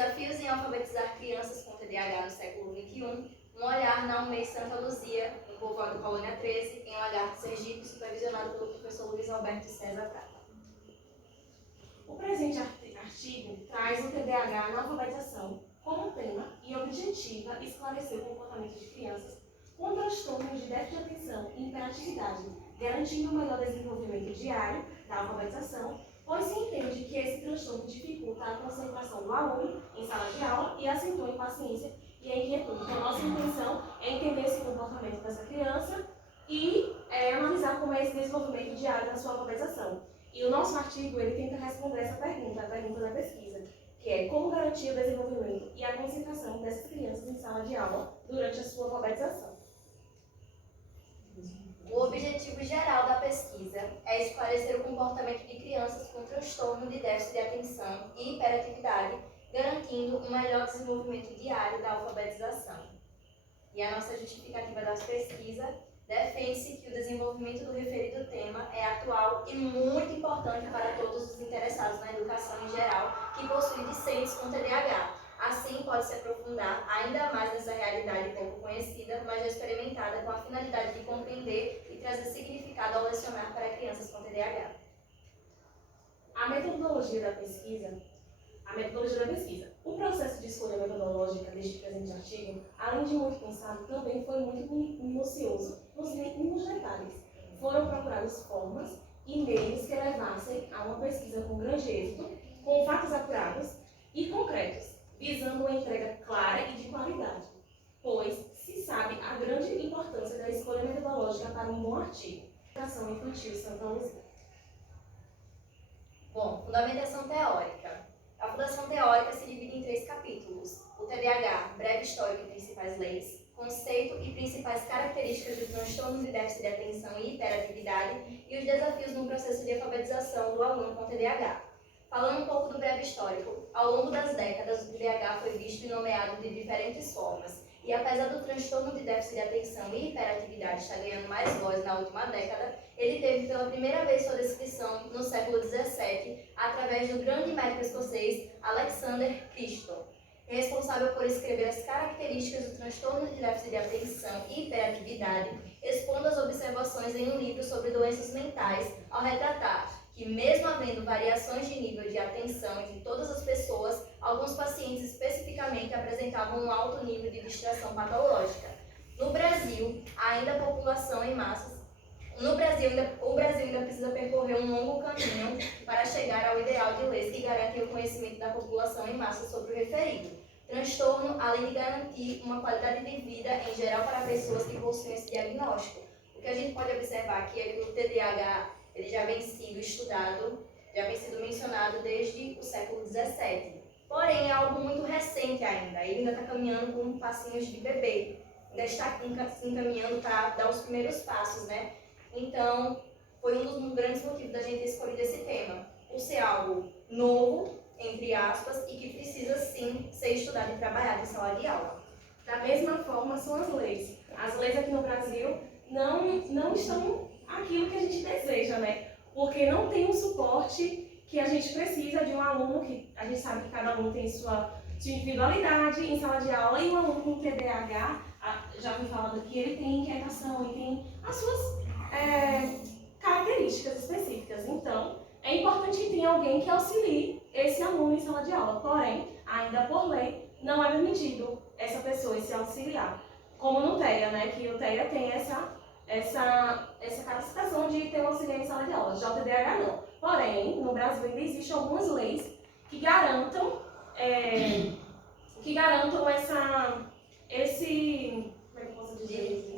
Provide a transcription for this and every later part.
Desafios em alfabetizar crianças com TDAH no século XXI, um olhar na UMEI Santa Luzia, em povoado Colônia 13, em Lagarto, Sergipe, supervisionado pelo professor Luiz Alberto César Prata. O presente artigo traz o TDAH na alfabetização como tema e objetiva esclarecer o comportamento de crianças com transtornos de déficit de atenção e hiperatividade, garantindo o melhor desenvolvimento diário da alfabetização, pois se entende que esse transtorno dificulta a concentração do aluno em sala de aula e acentua a impaciência e a inquietude. Então, nossa intenção é entender esse comportamento dessa criança e analisar como é esse desenvolvimento diário da sua alfabetização. E o nosso artigo, ele tenta responder essa pergunta, a pergunta da pesquisa, que é como garantir o desenvolvimento e a concentração dessas crianças em sala de aula durante a sua alfabetização. O objetivo geral da pesquisa é esclarecer o comportamento de crianças com transtorno de déficit de atenção e hiperatividade, garantindo um melhor desenvolvimento diário da alfabetização. E a nossa justificativa da pesquisa defende-se que o desenvolvimento do referido tema é atual e muito importante para todos os interessados na educação em geral que possuem discentes com TDAH. Assim, pode-se aprofundar ainda mais nessa realidade pouco conhecida, mas já experimentada, com a finalidade de compreender e trazer significado ao lecionar para crianças com TDAH. A metodologia da pesquisa. O processo de escolha metodológica deste presente artigo, além de muito pensado, também foi muito minucioso nos detalhes. Foram procuradas formas e meios que levassem a uma pesquisa com grande êxito, com fatos apurados e concretos, visando uma entrega clara e de qualidade, pois se sabe a grande importância da escolha metodológica para um bom artigo. Educação Infantil Santa Luzia. Bom, fundamentação teórica. A fundação teórica se divide em 3 capítulos: o TDAH, breve histórico e principais leis, conceito e principais características do transtorno de déficit de atenção e hiperatividade e os desafios no processo de alfabetização do aluno com TDAH. Falando um pouco do breve histórico, ao longo das décadas, o TDAH foi visto e nomeado de diferentes formas, e apesar do transtorno de déficit de atenção e hiperatividade estar ganhando mais voz na última década, ele teve pela primeira vez sua descrição no século XVII, através do grande médico escocês Alexander Crichton, responsável por escrever as características do transtorno de déficit de atenção e hiperatividade, expondo as observações em um livro sobre doenças mentais, ao retratar que, mesmo havendo variações de nível de atenção entre todas as pessoas, alguns pacientes especificamente apresentavam um alto nível de distração patológica. No Brasil, ainda a população em massas. O Brasil ainda precisa percorrer um longo caminho para chegar ao ideal de leis que garantem o conhecimento da população em massa sobre o referido transtorno, além de garantir uma qualidade de vida em geral para pessoas que possuem esse diagnóstico. O que a gente pode observar aqui é que o TDAH ele já vem sendo estudado, já vem sendo mencionado desde o século XVII. Porém, é algo muito recente ainda. Ele ainda está caminhando com passinhos de bebê. Ainda está encaminhando para dar os primeiros passos, né? Então, foi um dos grandes motivos da gente ter escolhido esse tema. Por ser algo novo, entre aspas, e que precisa, sim, ser estudado e trabalhado em sala de aula. Da mesma forma, são as leis. As leis aqui no Brasil não estão aquilo que a gente deseja, né? Porque não tem um suporte que a gente precisa de um aluno, que a gente sabe que cada aluno tem sua individualidade em sala de aula, e um aluno com TDAH, já fui falando aqui, ele tem inquietação, ele tem as suas características específicas. Então, é importante que tenha alguém que auxilie esse aluno em sala de aula. Porém, ainda por lei, não é permitido essa pessoa, esse auxiliar. Como no TEA, né? Que o TEA tem essa capacitação de ter um auxiliar em sala de aula. Já o TDAH não. Porém, no Brasil ainda existem algumas leis que garantam esse... Como é que eu posso dizer isso?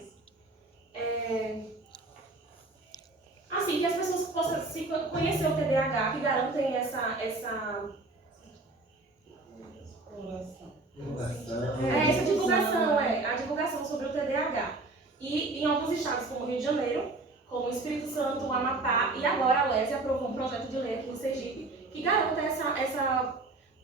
Assim, que as pessoas possam se conhecer o TDAH, que garantem essa divulgação, a divulgação sobre o TDAH. E em alguns estados, como o Rio de Janeiro, como o Espírito Santo, o Amapá e agora a UESE aprovou um projeto de lei aqui no Sergipe que garanta essa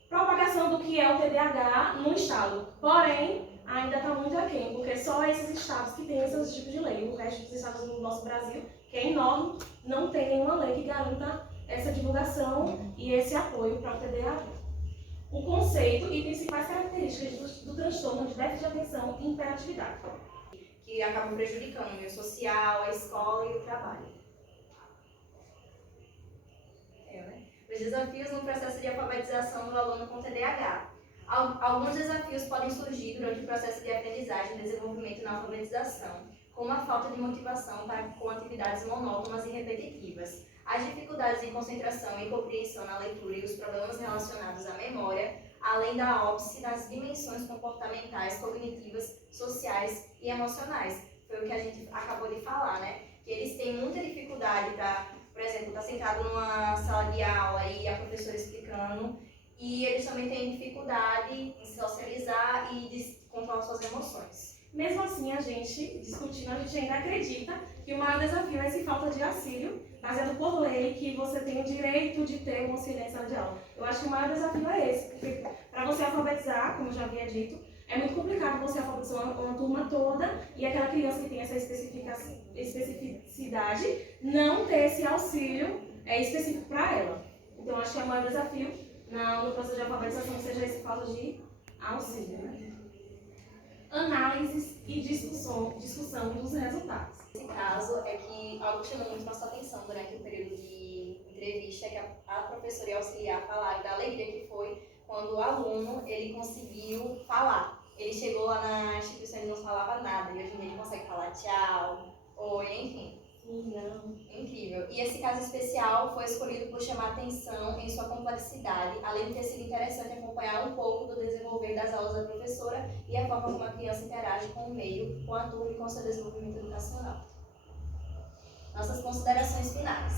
propagação do que é o TDAH no estado. Porém, ainda está muito aquém, porque só esses estados que têm esses tipos de lei. O resto dos estados do nosso Brasil, que é enorme, não tem nenhuma lei que garanta essa divulgação e esse apoio para o TDAH. o conceito e principais características do transtorno de déficit de atenção e hiperatividade. Que acabam prejudicando o meio social, a escola e o trabalho. Os desafios no processo de alfabetização do aluno com TDAH. Alguns desafios podem surgir durante o processo de aprendizagem e desenvolvimento na alfabetização, como a falta de motivação com atividades monótonas e repetitivas, as dificuldades de concentração e compreensão na leitura e os problemas relacionados à memória, além da óbice nas dimensões comportamentais, cognitivas, sociais e emocionais. Foi o que a gente acabou de falar, né? Que eles têm muita dificuldade para, por exemplo, estar sentado numa sala de aula e a professora explicando, e eles também têm dificuldade em socializar e de controlar suas emoções. Mesmo assim, a gente, discutindo, a gente ainda acredita que o maior desafio é essa falta de auxílio, baseado por lei, que você tem o direito de ter um auxílio em sala de aula. Eu acho que o maior desafio é esse, porque para você alfabetizar, como eu já havia dito, é muito complicado você alfabetizar uma turma toda e aquela criança que tem essa especificidade não ter esse auxílio específico para ela. Então, eu acho que o maior desafio no processo de alfabetização seja essa falta de auxílio, né? Análise e discussão dos resultados. Esse caso é que algo chamou muito nossa atenção durante o período de entrevista, é que a professora e a auxiliar falaram da alegria que foi quando o aluno ele conseguiu falar. Ele chegou lá na instituição e não falava nada, e hoje em dia ele consegue falar tchau, oi, enfim. Não. Incrível. E esse caso especial foi escolhido por chamar atenção em sua complexidade, além de ter sido interessante acompanhar um pouco do desenvolver das aulas da professora e a forma como a criança interage com o meio, com a turma e com seu desenvolvimento educacional. Nossas considerações finais.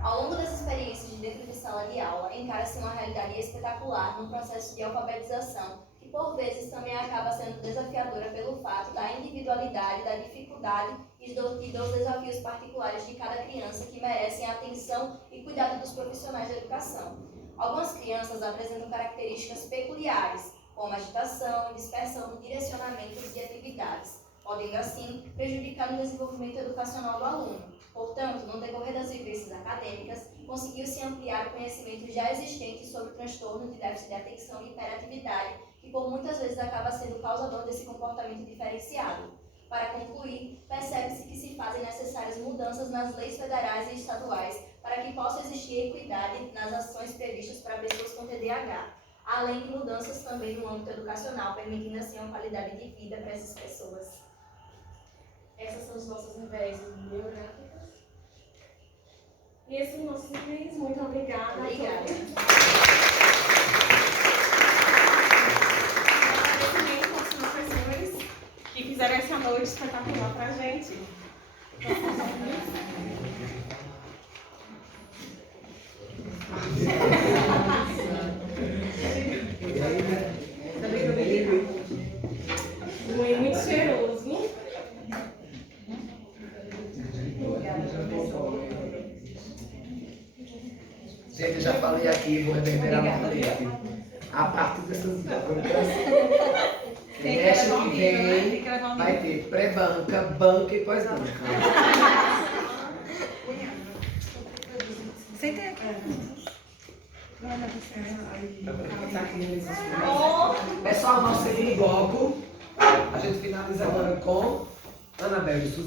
Ao longo das experiências de dentro de sala de aula, encara-se uma realidade espetacular no processo de alfabetização, que por vezes também acaba sendo desafiadora pelo fato da individualidade, da dificuldade e dos desafios particulares de cada criança que merecem a atenção e cuidado dos profissionais da educação. Algumas crianças apresentam características peculiares, como agitação, dispersão no direcionamento de atividades, podendo assim prejudicar o desenvolvimento educacional do aluno. Portanto, no decorrer das vivências acadêmicas, conseguiu-se ampliar o conhecimento já existente sobre o transtorno de déficit de atenção e hiperatividade, que por muitas vezes acaba sendo causador desse comportamento diferenciado. Para concluir, percebe-se que se fazem necessárias mudanças nas leis federais e estaduais para que possa existir equidade nas ações previstas para pessoas com TDAH, além de mudanças também no âmbito educacional, permitindo assim uma qualidade de vida para essas pessoas. Essas são as nossas referências bibliográficas. E esses são os nossos itens. Muito obrigada. Obrigada. Agradecimento aos professores que fizeram essa noite espetacular pra gente. Muito cheiroso. Gente, eu já falei aqui, vou reverberar novamente. A partir dessas trimestre que vem vai ter pré-banca, banca e pós-banca. Sentei aqui. Pessoal, nosso segundo bloco, a gente finaliza agora com Anabel de Suzano.